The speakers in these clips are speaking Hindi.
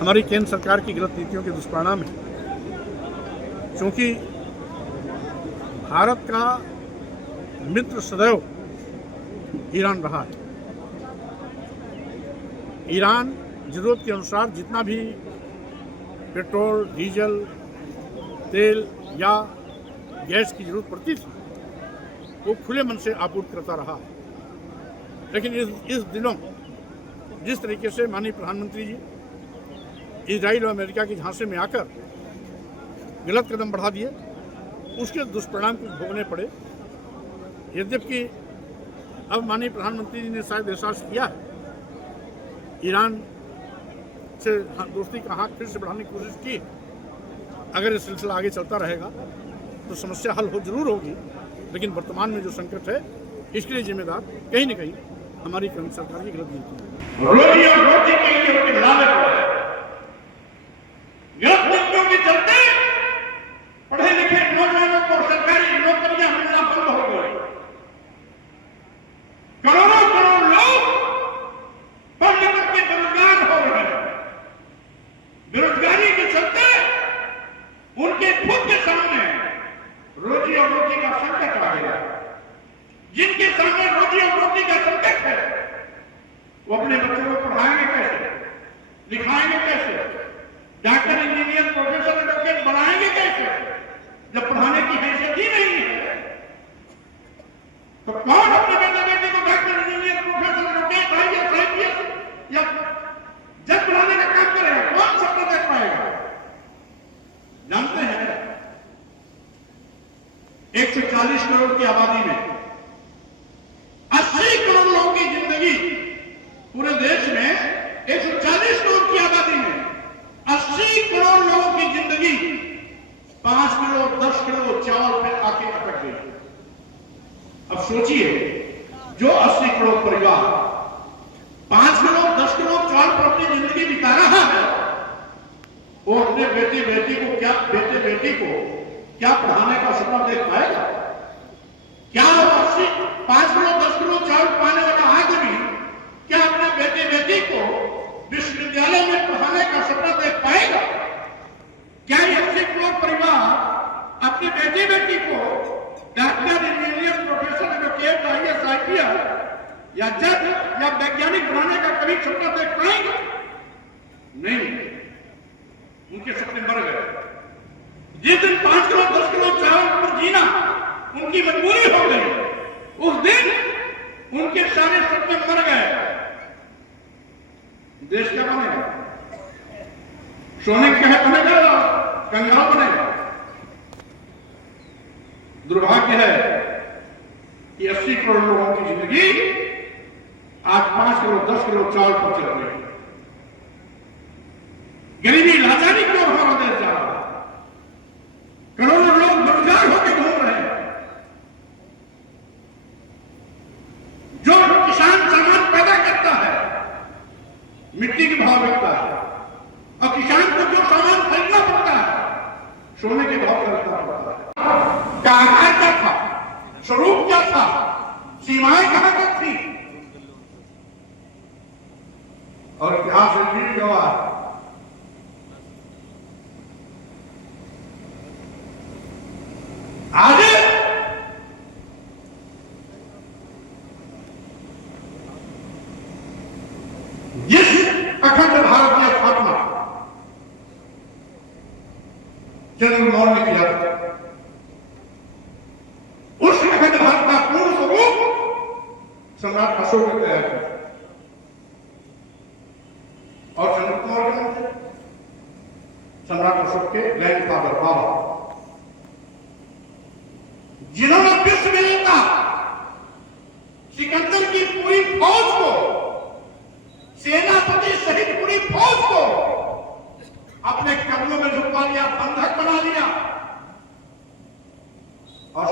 हमारी केंद्र सरकार की गलत नीतियों के दुष्परिणाम है। क्योंकि भारत का मित्र सदैव ईरान रहा है। ईरान जरूरत के अनुसार जितना भी पेट्रोल, डीजल, तेल या गैस की जरूरत पड़ती थी वो खुले मन से आपूर्ति करता रहा है। लेकिन इस दिनों जिस तरीके से माननीय प्रधानमंत्री जी इजराइल और अमेरिका के झांसे में आकर गलत कदम बढ़ा दिए, उसके दुष्परिणाम कुछ भोगने पड़े। यद्यपि अब माननीय प्रधानमंत्री जी ने शायद एहसास किया है, ईरान से दोस्ती का हाथ फिर से बढ़ाने की कोशिश की। अगर ये सिलसिला आगे चलता रहेगा तो समस्या हल जरूर होगी, लेकिन वर्तमान में जो संकट है इसके लिए जिम्मेदार कहीं न कहीं हमारी केंद्र सरकार की गलत नीति है। के चलते पढ़े लिखे नौजवानों को सरकारी नौकरियां मिलना बंद हो गई। करोड़ों लोग पढ़ लिख के बेरोजगार हो रहे हैं। बेरोजगारी के चलते उनके खुद के सामने रोजी और रोटी का संकट आ गया। जिनके सामने रोजी और रोटी का संकट है वो अपने बच्चों को पढ़ाएंगे कैसे, लिखाएंगे कैसे, डॉक्टर, इंजीनियर, प्रोफेसर, एडवोकेट बनाएंगे कैसे जब पढ़ाने की हैसियत ही नहीं है। तो कौन अपने बेटे को doctor, engineer, professor, advocate, IAS, IPS या जज बनाने का काम करेगा? कौन सपना देख पाएगा? जानते हैं 140 करोड़ की आबादी में 80 करोड़ लोगों की जिंदगी, पूरे देश में 140 करोड़ की आबादी में 80 करोड़ लोगों की जिंदगी 5 किलो 10 किलो चावल पे आके अटक गई। अब सोचिए, जो 80 करोड़ परिवार 5 किलो 10 किलो चावल पर अपनी जिंदगी बिता रहा है, वो अपने बेटे बेटी को क्या पढ़ाने का सपना देख पाएगा? क्या 5 किलो 10 किलो चावल पाने वाला आदमी क्या अपने बेटे बेटी को विश्वविद्यालय में पढ़ाने का सपना देख पाएगा? क्या 80 करोड़ परिवार अपने बेटे बेटी को doctor, engineer, professor, advocate, IAS, IPS या जज या वैज्ञानिक बनाने का कभी सपना देख पाएंगे? नहीं, उनके सपने मर गए। जिस दिन 5 किलो 10 किलो चावल पर जीना उनकी मजबूरी हो गई, उस दिन उनके सारे सपने मर गए। देश क्या बनेगा? सोने का बनेगा, कंगाल बनेगा। दुर्भाग्य है कि 80 करोड़ लोगों की जिंदगी आज 5 किलो 10 किलो चावल पर चल रही है। गरीबी लाचारी की ओर हमारा देश जा रहा है। करोड़ों लोग बेरोजगार होकर घूम रहे हैं। जो किसान सामान पैदा करता है, मिट्टी के भाव बिकता है, और किसान को जो सामान खरीदना पड़ता है सोने के भाव खरीदना पड़ता है। का आकार क्या था, स्वरूप क्या था, सीमाएं कहां तक थी, और इतिहास से गवाह। आज जिस अखंड भारत की स्थापना चंद्र मौर्य ने किया, उस अखंड भारत का पूर्ण स्वरूप सम्राट अशोक ने तैयार किया और चंद्र मौर्य सम्राट अशोक के ग्रैंडफादर बाबा, जिन्होंने विश्व विजेता सिकंदर की पूरी फौज को, सेनापति सहित पूरी फौज को अपने कदमों में झुकवा लिया, बंधक बना लिया, और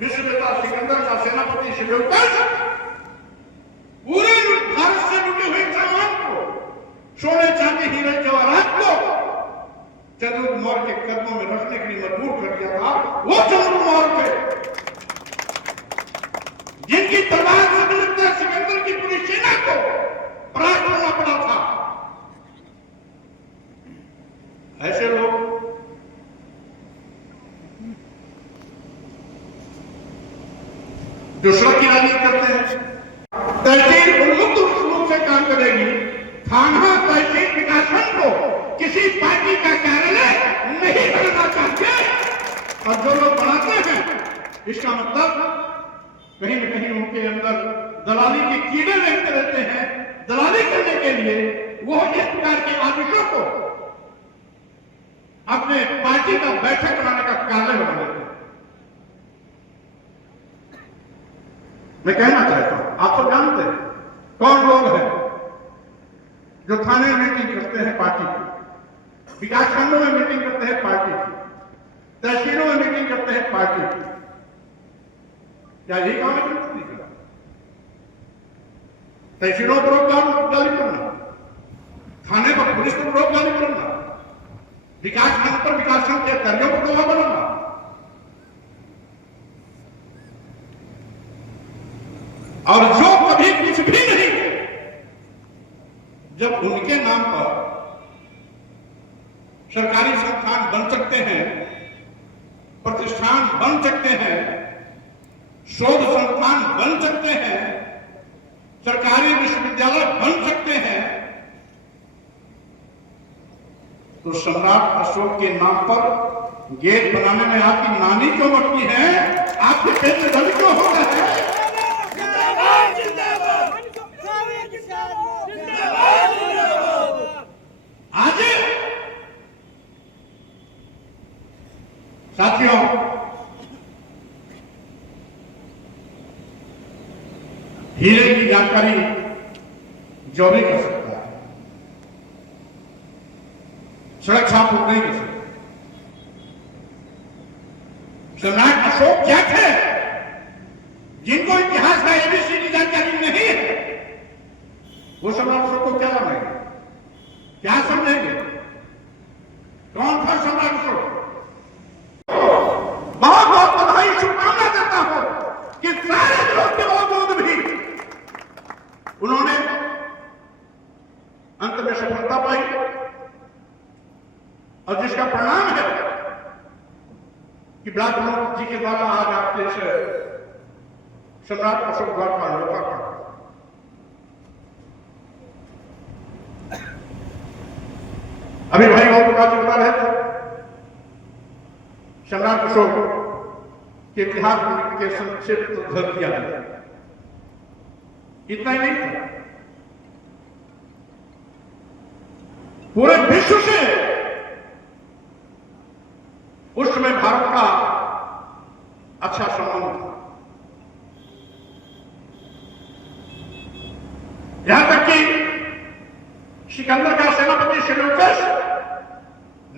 विश्व विजेता सिकंदर का सेनापति शिवकर पूरे भारत से लुटे हुए सामान को, सोने चांदी हीरे जवाहरात को चंद्रगुप्त मौर्य के कदमों में रखने के लिए मजबूर कर दिया था। वो चंद्रगुप्त मौर्य थे जिनकी तलवार से सिकंदर की पूरी सेना को परास्त करना पड़ा था। ऐसे लोग जो सड़क की राजनीति करते हैं, तहसील उन्मुक्त रूप से काम करेगी। थाना तहसील विकासखंड को किसी पार्टी का कार्यालय नहीं बनना चाहिए, और जो लोग बनाते हैं इसका मतलब कहीं न कहीं उनके अंदर दलाली के कीड़े लगते रहते हैं। दलाली करने के लिए वो इस प्रकार के आदेशों को अपने पार्टी का बैठक बनाने का कार्य बना लेते हैं। मैं कहना चाहता हूं, आप तो जानते हैं कौन लोग हैं जो थाने में मीटिंग करते हैं पार्टी की, विकास खंडों में मीटिंग करते हैं पार्टी की, तहसीलों में मीटिंग करते हैं पार्टी की। क्या यही काम है? तहसीलों पर रोक जारी करना, थाने पर पुलिस पर रोक जारी करना, विकास खंड पर विकास खंड के अधिकारियों को दबाव बनाना। और जो कभी कुछ भी नहीं है, जब उनके नाम पर सरकारी संस्थान बन सकते हैं, प्रतिष्ठान बन सकते हैं, शोध संस्थान बन सकते हैं, सरकारी विश्वविद्यालय बन सकते हैं, तो सम्राट अशोक के नाम पर गेट बनाने में आपकी नानी क्यों मटकी है? आपके पेट में दर्द क्यों होता है? आज साथियों, हीरे की जानकारी जो भी कर सकता है, सड़क छाप नहीं कर सकता। सम्राट अशोक क्या थे? जिनको इतिहास का एबीसीडी जानकारी नहीं है, वो सम्राट अशोक को क्या समझेंगे? क्या समझेंगे? कौन था सम्राट अशोक? बहुत बहुत बधाई, शुभकामना देता हूं कि सारे विरोध के बावजूद भी उन्होंने अंत में सफलता पाई, और जिसका परिणाम है कि ब्लैक जी के द्वारा आज आप देश सम्राट अशोक द्वारा का लोकार्पण। अभी भाई बहुत बात बता रहे थे, सम्राट अशोक के इतिहास के संक्षिप्त उद्धर किया गया। इतना ही नहीं था, पूरे विश्व से उस समय भारत का अच्छा संबंध था। यहां तक कि सिकंदर का सेनापति सेल्यूकस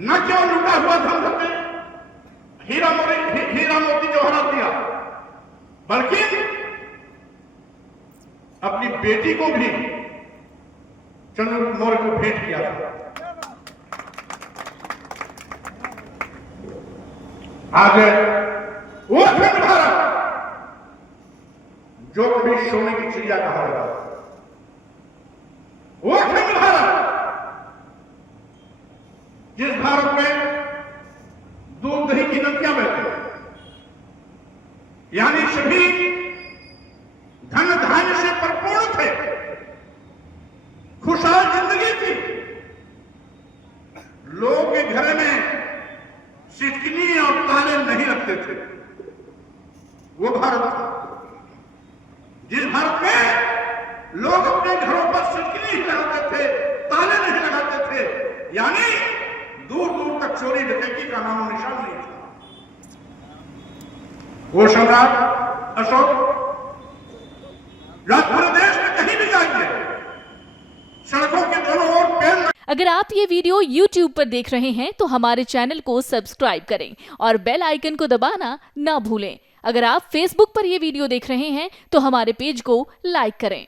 न केवल लूटा हुआ धन से हीरा मोती जवाहरात दिया, बल्कि अपनी बेटी को भी चंद्रगुप्त मौर्य को भेंट किया था। आज वो अखंड भारत जो कभी सोने की चिड़िया कहा जाता है, वो अखंड भारत जिस भारत में दूध दही की नदियां बहती, यानी सभी धन धान्य से परिपूर्ण थे, खुशहाल जिंदगी थी, लोग के घर में सिटकनी और ताले नहीं रखते थे। वो भारत था जिस भारत में लोग अपने घरों पर सिटकनी ही लगाते थे, ताले नहीं लगाते थे, यानी दूर दूर तक चोरी डकैती का नामो निशान नहीं था। वो सम्राट अशोक पूरे देश में कहीं भी जाएंगे, सड़कों के दोनों ओर पेड़। अगर आप ये वीडियो YouTube पर देख रहे हैं तो हमारे चैनल को सब्सक्राइब करें और बेल आइकन को दबाना ना भूलें। अगर आप Facebook पर ये वीडियो देख रहे हैं तो हमारे पेज को लाइक करें।